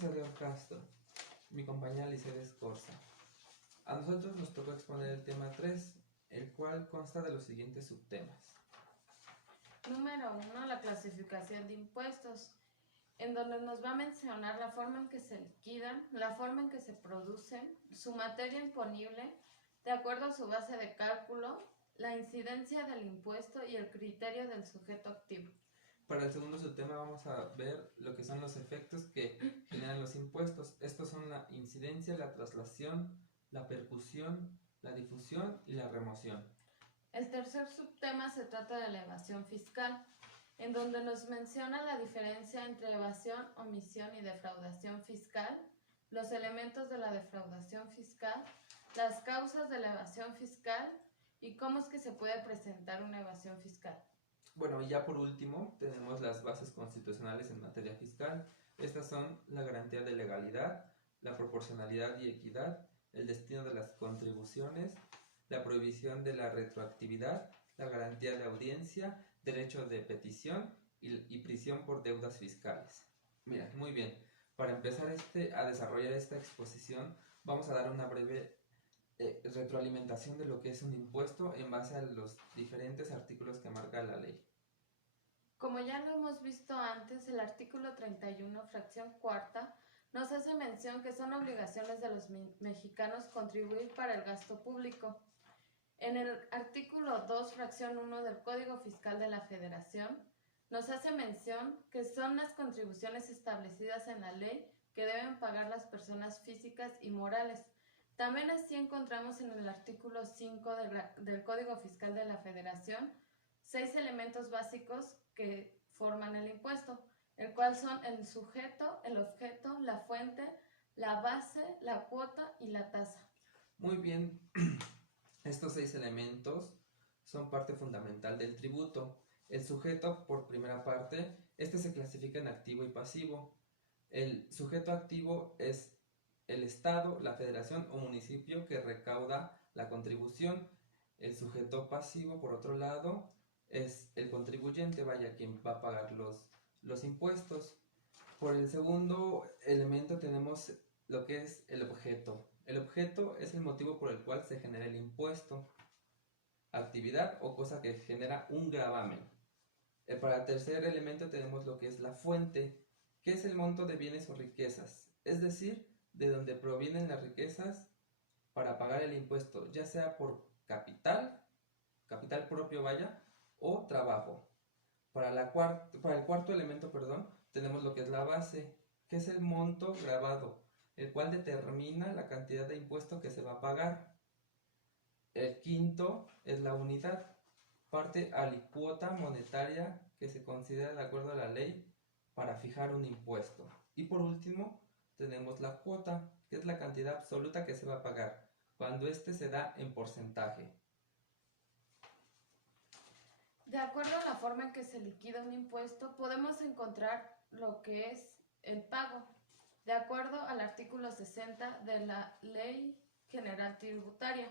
de Castro, mi compañera Lisset Escorza. A nosotros nos tocó exponer el tema 3, el cual consta de los siguientes subtemas. Número 1, la clasificación de impuestos, en donde nos va a mencionar la forma en que se liquidan, la forma en que se producen, su materia imponible, de acuerdo a su base de cálculo, la incidencia del impuesto y el criterio del sujeto activo. Para el segundo subtema vamos a ver lo que son los efectos que generan los impuestos. Estos son la incidencia, la traslación, la percusión, la difusión y la remoción. El tercer subtema se trata de la evasión fiscal, en donde nos menciona la diferencia entre evasión, omisión y defraudación fiscal, los elementos de la defraudación fiscal, las causas de la evasión fiscal y cómo es que se puede presentar una evasión fiscal. Bueno, y ya por último tenemos las bases constitucionales en materia fiscal. Estas son la garantía de legalidad, la proporcionalidad y equidad, el destino de las contribuciones, la prohibición de la retroactividad, la garantía de audiencia, derecho de petición y prisión por deudas fiscales. Mira, muy bien. Para empezar a desarrollar esta exposición, vamos a dar una breve retroalimentación de lo que es un impuesto en base a los diferentes artículos que marca la ley. Como ya lo hemos visto antes, el artículo 31, fracción cuarta, nos hace mención que son obligaciones de los mexicanos contribuir para el gasto público. En el artículo 2, fracción 1 del Código Fiscal de la Federación, nos hace mención que son las contribuciones establecidas en la ley que deben pagar las personas físicas y morales. También así encontramos en el artículo 5 del Código Fiscal de la Federación 6 elementos básicos que forman el impuesto, el cual son el sujeto, el objeto, la fuente, la base, la cuota y la tasa. Muy bien, estos 6 elementos son parte fundamental del tributo. El sujeto, por primera parte, se clasifica en activo y pasivo. El sujeto activo es el Estado, la Federación o municipio que recauda la contribución. El sujeto pasivo, por otro lado, es el contribuyente, vaya, quien va a pagar los impuestos. Por el segundo elemento tenemos lo que es el objeto. El objeto es el motivo por el cual se genera el impuesto, actividad o cosa que genera un gravamen. Para el tercer elemento tenemos lo que es la fuente, que es el monto de bienes o riquezas, es decir, de donde provienen las riquezas para pagar el impuesto, ya sea por capital propio, vaya, o trabajo. Para el cuarto elemento, tenemos lo que es la base, que es el monto grabado, el cual determina la cantidad de impuesto que se va a pagar. El quinto es la unidad, parte alícuota monetaria que se considera de acuerdo a la ley para fijar un impuesto. Y por último, tenemos la cuota, que es la cantidad absoluta que se va a pagar, cuando se da en porcentaje. De acuerdo a la forma en que se liquida un impuesto, podemos encontrar lo que es el pago, de acuerdo al artículo 60 de la Ley General Tributaria,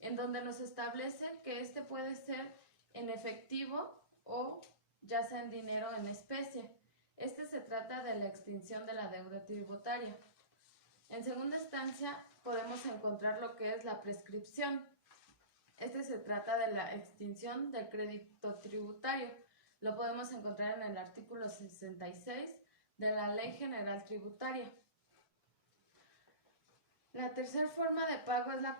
en donde nos establece que puede ser en efectivo o ya sea en dinero o en especie. Se trata de la extinción de la deuda tributaria. En segunda instancia, podemos encontrar lo que es la prescripción. Se trata de la extinción del crédito tributario. Lo podemos encontrar en el artículo 66 de la Ley General Tributaria. La tercera forma de pago es la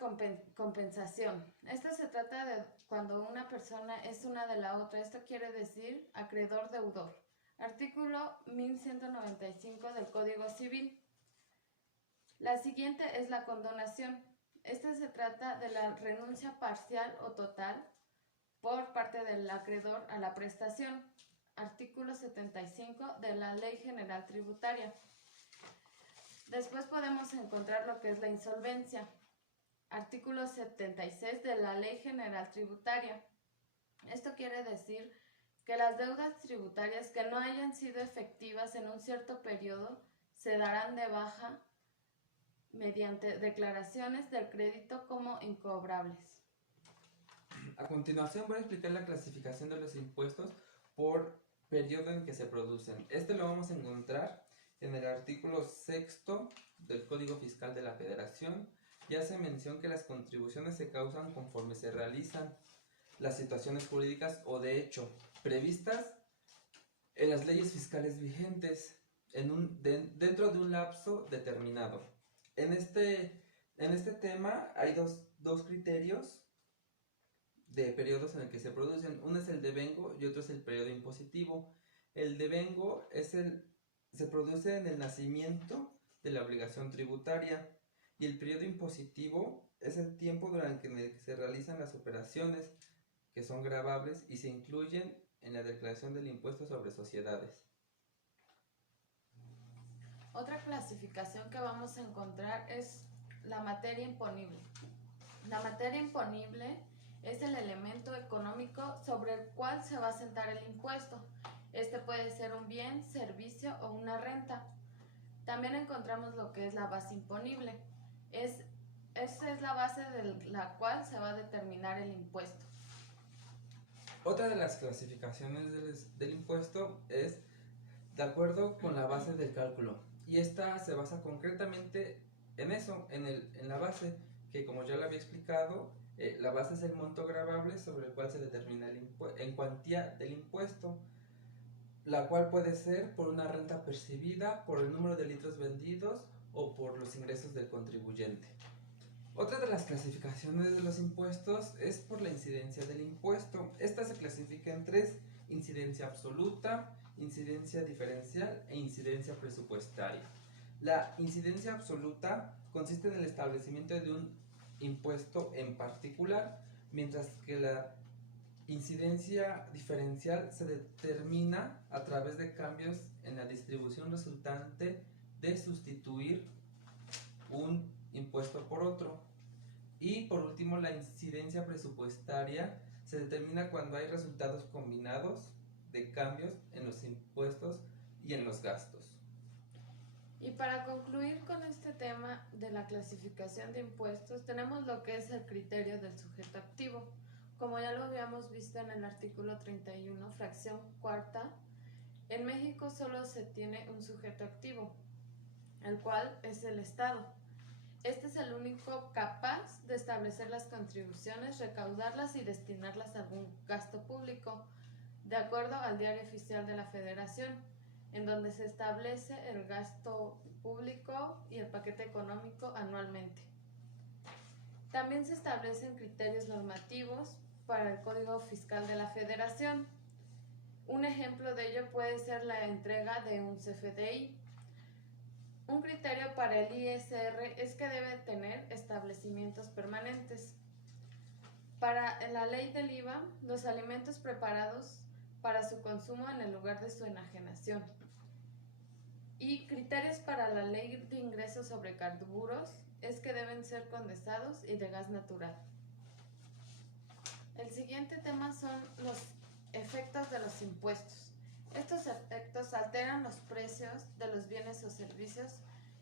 compensación. Se trata de cuando una persona es una de la otra. Esto quiere decir acreedor-deudor. Artículo 1195 del Código Civil. La siguiente es la condonación. Se trata de la renuncia parcial o total por parte del acreedor a la prestación. Artículo 75 de la Ley General Tributaria. Después podemos encontrar lo que es la insolvencia. Artículo 76 de la Ley General Tributaria. Esto quiere decir que las deudas tributarias que no hayan sido efectivas en un cierto periodo se darán de baja mediante declaraciones del crédito como incobrables. A continuación voy a explicar la clasificación de los impuestos por periodo en que se producen. Lo vamos a encontrar En el artículo 6 del Código Fiscal de la Federación ya se menciona que las contribuciones se causan conforme se realizan las situaciones jurídicas o de hecho previstas en las leyes fiscales vigentes dentro de un lapso determinado. En este tema hay dos criterios de periodos en el que se producen. Uno es el devengo y otro es el periodo impositivo. El devengo se produce en el nacimiento de la obligación tributaria y el periodo impositivo es el tiempo durante el que se realizan las operaciones que son gravables y se incluyen en la declaración del impuesto sobre sociedades. Otra clasificación que vamos a encontrar es la materia imponible. La materia imponible es el elemento económico sobre el cual se va a sentar el impuesto. Este puede ser un bien, servicio o una renta. También encontramos lo que es la base imponible. Esa es la base de la cual se va a determinar el impuesto. Otra de las clasificaciones del impuesto es de acuerdo con la base del cálculo. Y esta se basa concretamente en eso, en la base, que como ya lo había explicado, la base es el monto gravable sobre el cual se determina en cuantía del impuesto, la cual puede ser por una renta percibida, por el número de litros vendidos o por los ingresos del contribuyente. Otra de las clasificaciones de los impuestos es por la incidencia del impuesto. Esta se clasifica en tres: incidencia absoluta, incidencia diferencial e incidencia presupuestaria. La incidencia absoluta consiste en el establecimiento de un impuesto en particular, mientras que la incidencia diferencial se determina a través de cambios en la distribución resultante de sustituir un impuesto por otro. Y por último, la incidencia presupuestaria se determina cuando hay resultados combinados de cambios en los impuestos y en los gastos. Y para concluir con este tema de la clasificación de impuestos, tenemos lo que es el criterio del sujeto activo. Como ya lo habíamos visto en el artículo 31, fracción cuarta, en México solo se tiene un sujeto activo, el cual es el Estado. Este es el único capaz de establecer las contribuciones, recaudarlas y destinarlas a algún gasto público, de acuerdo al Diario Oficial de la Federación, en donde se establece el gasto público y el paquete económico anualmente. También se establecen criterios normativos para el Código Fiscal de la Federación. Un ejemplo de ello puede ser la entrega de un CFDI. Un criterio para el ISR es que debe tener establecimientos permanentes. Para la ley del IVA, los alimentos preparados para su consumo en el lugar de su enajenación. Y criterios para la ley de ingresos sobre carburos es que deben ser condensados y de gas natural. El siguiente tema son los efectos de los impuestos. Estos efectos alteran los precios de los bienes o servicios,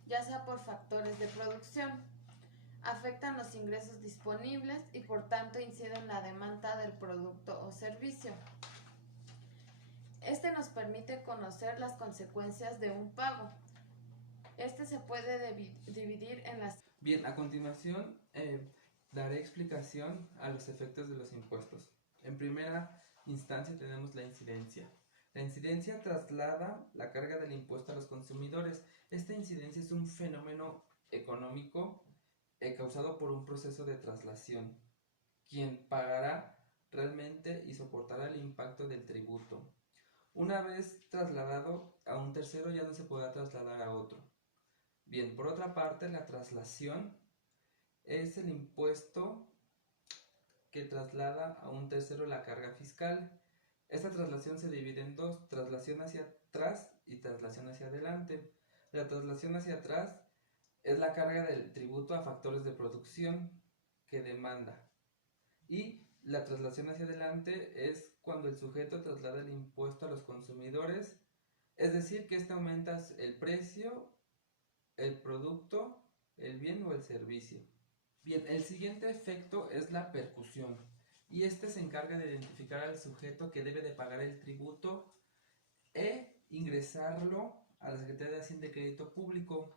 ya sea por factores de producción, afectan los ingresos disponibles y por tanto inciden en la demanda del producto o servicio. Este nos permite conocer las consecuencias de un pago. Este se puede dividir en las... Bien, a continuación daré explicación a los efectos de los impuestos. En primera instancia tenemos la incidencia. La incidencia traslada la carga del impuesto a los consumidores. Esta incidencia es un fenómeno económico causado por un proceso de traslación. Quien pagará realmente y soportará el impacto del tributo. Una vez trasladado a un tercero ya no se podrá trasladar a otro. Bien, por otra parte, la traslación es el impuesto que traslada a un tercero la carga fiscal. Esta traslación se divide en dos: traslación hacia atrás y traslación hacia adelante. La traslación hacia atrás es la carga del tributo a factores de producción que demanda. Y la traslación hacia adelante es cuando el sujeto traslada el impuesto a los consumidores, es decir, que este aumenta el precio, el producto, el bien o el servicio. Bien, el siguiente efecto es la percusión, y este se encarga de identificar al sujeto que debe de pagar el tributo e ingresarlo a la Secretaría de Hacienda y Crédito Público.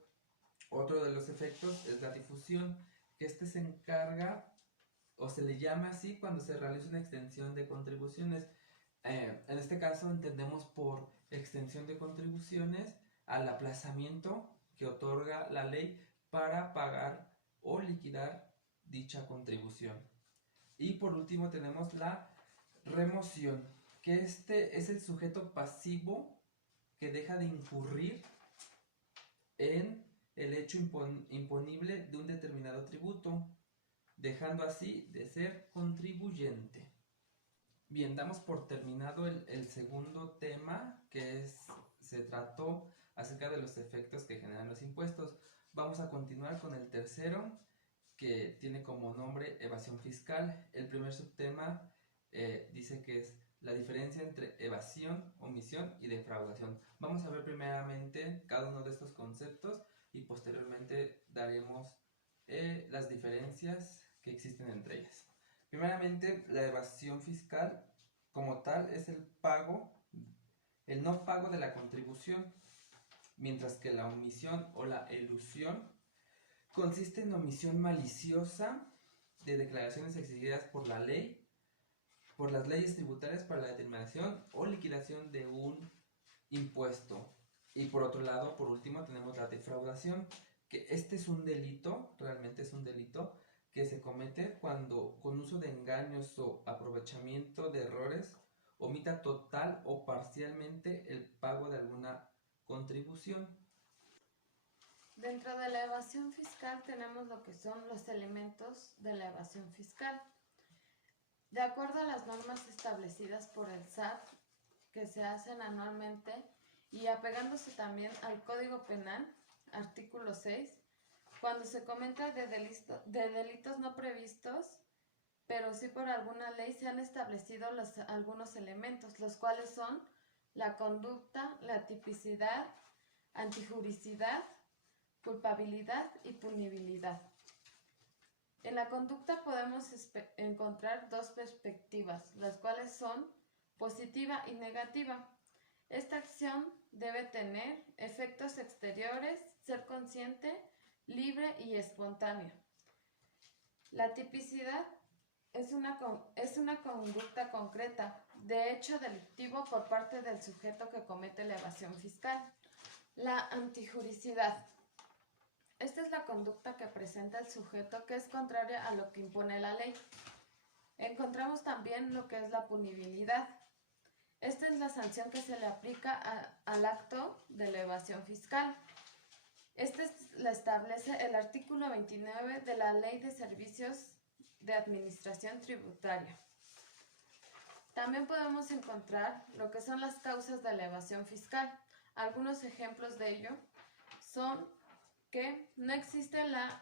Otro de los efectos es la difusión, que se encarga o se le llama así cuando se realiza una extensión de contribuciones. En este caso entendemos por extensión de contribuciones al aplazamiento que otorga la ley para pagar o liquidar dicha contribución. Y por último tenemos la remoción, que es el sujeto pasivo que deja de incurrir en el hecho imponible de un determinado tributo, dejando así de ser contribuyente. Bien, damos por terminado el segundo tema, se trató acerca de los efectos que generan los impuestos. Vamos a continuar con el tercero, que tiene como nombre evasión fiscal. El primer subtema dice que es la diferencia entre evasión, omisión y defraudación. Vamos a ver primeramente cada uno de estos conceptos y posteriormente daremos las diferencias que existen entre ellas. Primeramente, la evasión fiscal como tal es el no pago de la contribución, mientras que la omisión o la elusión consiste en omisión maliciosa de declaraciones exigidas por la ley, por las leyes tributarias para la determinación o liquidación de un impuesto. Y por otro lado, por último, tenemos la defraudación, que es un delito, realmente es un delito, que se comete cuando con uso de engaños o aprovechamiento de errores omita total o parcialmente el pago de alguna contribución. Dentro de la evasión fiscal tenemos lo que son los elementos de la evasión fiscal. De acuerdo a las normas establecidas por el SAT, que se hacen anualmente, y apegándose también al Código Penal, artículo 6, cuando se comenta de delitos no previstos, pero sí por alguna ley, se han establecido algunos elementos, los cuales son la conducta, la tipicidad, antijuricidad, culpabilidad y punibilidad. En la conducta podemos encontrar dos perspectivas, las cuales son positiva y negativa. Esta acción debe tener efectos exteriores, ser consciente, libre y espontáneo. La tipicidad es una conducta concreta, de hecho delictivo por parte del sujeto que comete la evasión fiscal. La antijuricidad. Esta es la conducta que presenta el sujeto que es contraria a lo que impone la ley. Encontramos también lo que es la punibilidad. Esta es la sanción que se le aplica al acto de la evasión fiscal. La establece el artículo 29 de la Ley de Servicios de Administración Tributaria. También podemos encontrar lo que son las causas de la evasión fiscal. Algunos ejemplos de ello son que no existe la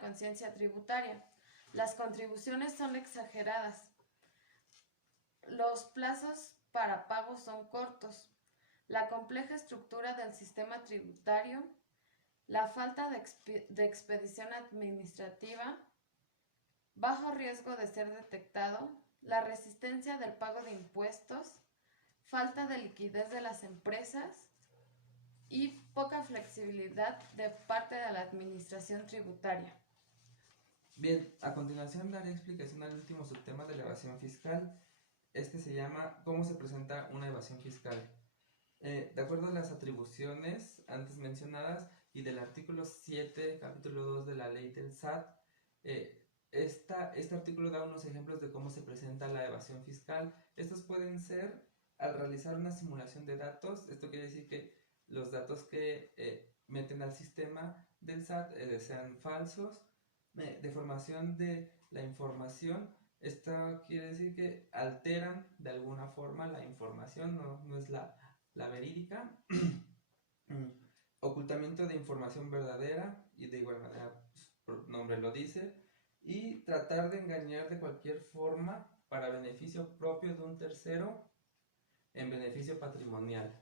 conciencia tributaria, las contribuciones son exageradas, los plazos para pago son cortos, la compleja estructura del sistema tributario, la falta de expedición administrativa, bajo riesgo de ser detectado, la resistencia del pago de impuestos, falta de liquidez de las empresas y poca flexibilidad de parte de la administración tributaria. Bien, a continuación daré explicación al último subtema de la evasión fiscal. Se llama ¿cómo se presenta una evasión fiscal? De acuerdo a las atribuciones antes mencionadas y del artículo 7, capítulo 2 de la ley del SAT, este artículo da unos ejemplos de cómo se presenta la evasión fiscal. Estos pueden ser al realizar una simulación de datos. Esto quiere decir que los datos que meten al sistema del SAT sean falsos, deformación de la información. Esto quiere decir que alteran de alguna forma la información, no es la verídica. Ocultamiento de información verdadera, y de igual manera el nombre lo dice, y tratar de engañar de cualquier forma para beneficio propio de un tercero en beneficio patrimonial,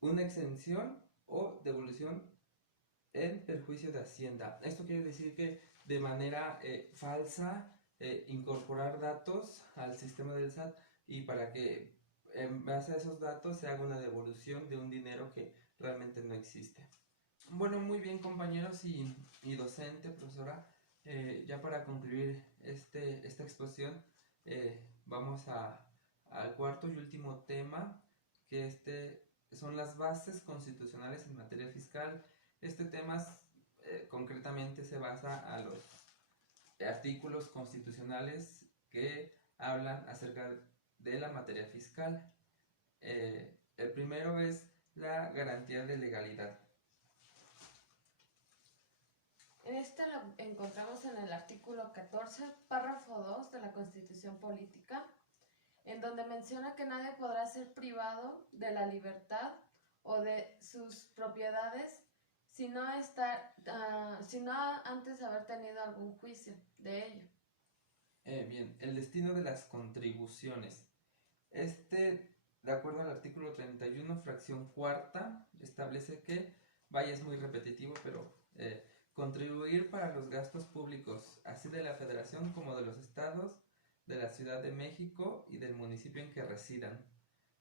una exención o devolución en perjuicio de Hacienda. Esto quiere decir que de manera falsa incorporar datos al sistema del SAT y para que en base a esos datos se haga una devolución de un dinero que realmente no existe. Bueno, muy bien compañeros y docente, profesora, ya para concluir esta exposición, vamos al cuarto y último tema, que son las bases constitucionales en materia fiscal. Este tema concretamente se basa a los artículos constitucionales que hablan acerca de la materia fiscal. El primero es la garantía de legalidad. Este lo encontramos en el artículo 14, párrafo 2 de la Constitución Política, en donde menciona que nadie podrá ser privado de la libertad o de sus propiedades si no antes haber tenido algún juicio de ello. Bien, el destino de las contribuciones. De acuerdo al artículo 31, fracción cuarta, establece que, vaya, es muy repetitivo, pero contribuir para los gastos públicos, así de la Federación como de los estados, de la Ciudad de México y del municipio en que residan,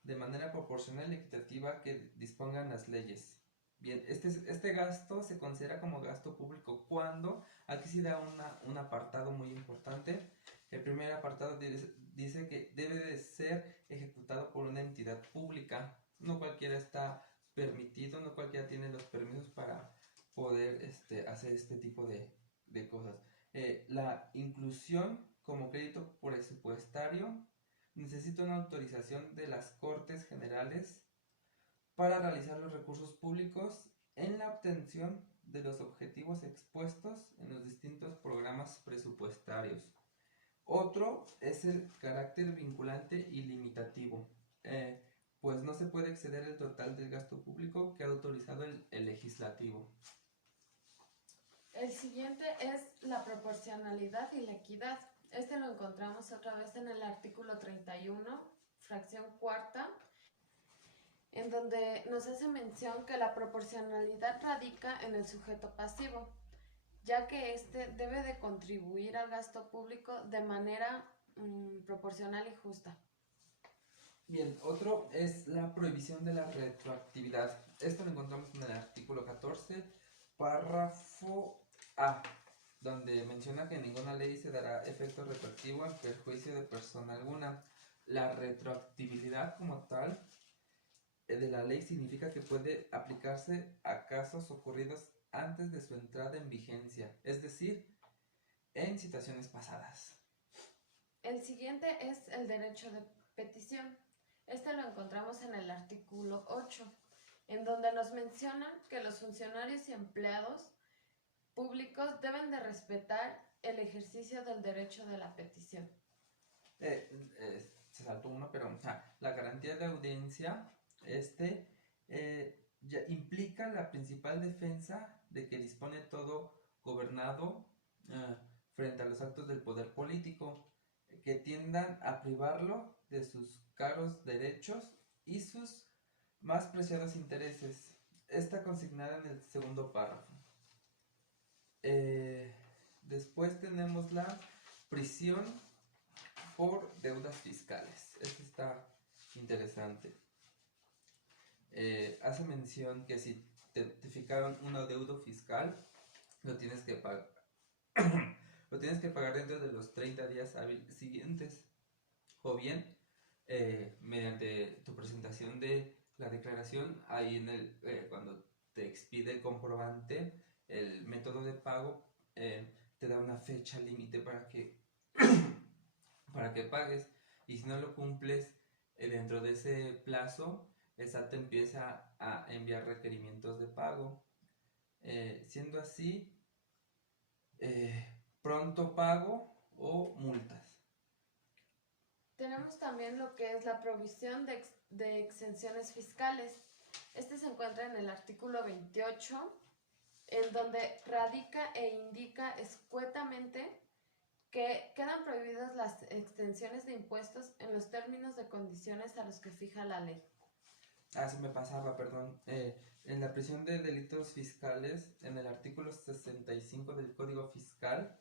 de manera proporcional y equitativa que dispongan las leyes. Bien, este gasto se considera como gasto público cuando, aquí sí da un apartado muy importante. El primer apartado dice que debe de ser ejecutado por una entidad pública. No cualquiera está permitido, no cualquiera tiene los permisos para poder hacer este tipo de cosas. La inclusión como crédito presupuestario necesita una autorización de las Cortes Generales para realizar los recursos públicos en la obtención de los objetivos expuestos en los distintos programas presupuestarios. Otro es el carácter vinculante y limitativo, pues no se puede exceder el total del gasto público que ha autorizado el legislativo. El siguiente es la proporcionalidad y la equidad. Este lo encontramos otra vez en el artículo 31, fracción cuarta, en donde nos hace mención que la proporcionalidad radica en el sujeto pasivo, ya que éste debe de contribuir al gasto público de manera proporcional y justa. Bien, otro es la prohibición de la retroactividad. Esto lo encontramos en el artículo 14, párrafo A, donde menciona que ninguna ley se dará efecto retroactivo en perjuicio de persona alguna. La retroactividad como tal de la ley significa que puede aplicarse a casos ocurridos antes de su entrada en vigencia, es decir, en situaciones pasadas. El siguiente es el derecho de petición. Este lo encontramos en el artículo 8, en donde nos mencionan que los funcionarios y empleados públicos deben de respetar el ejercicio del derecho de la petición. Se saltó uno, pero la garantía de audiencia ya implica la principal defensa de que dispone todo gobernado frente a los actos del poder político que tiendan a privarlo de sus caros derechos y sus más preciados intereses. Está consignada en el segundo párrafo. Después tenemos la prisión por deudas fiscales. Esto está interesante. Hace mención que si te fijaron un adeudo fiscal, lo tienes que pagar. Lo tienes que pagar dentro de los 30 días hábiles siguientes, o bien mediante tu presentación de la declaración, ahí cuando te expide el comprobante, el método de pago te da una fecha límite para que pagues, y si no lo cumples dentro de ese plazo, el SAT te empieza a enviar requerimientos de pago. Siendo así, pronto pago o multas. Tenemos también lo que es la provisión de exenciones fiscales. Este se encuentra en el artículo 28, en donde radica e indica escuetamente que quedan prohibidas las extensiones de impuestos en los términos de condiciones a los que fija la ley. Se me pasaba, perdón. En la prisión de delitos fiscales, en el artículo 65 del Código Fiscal,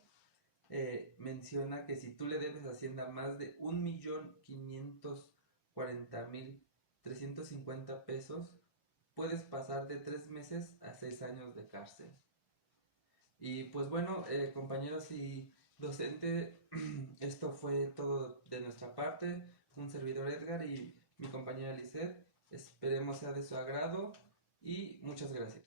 menciona que si tú le debes a Hacienda más de 1.500.000 40,350 pesos, puedes pasar de 3 meses a 6 años de cárcel. Y pues bueno, compañeros y docente, esto fue todo de nuestra parte. Un servidor Edgar y mi compañera Lisette. Esperemos sea de su agrado y muchas gracias.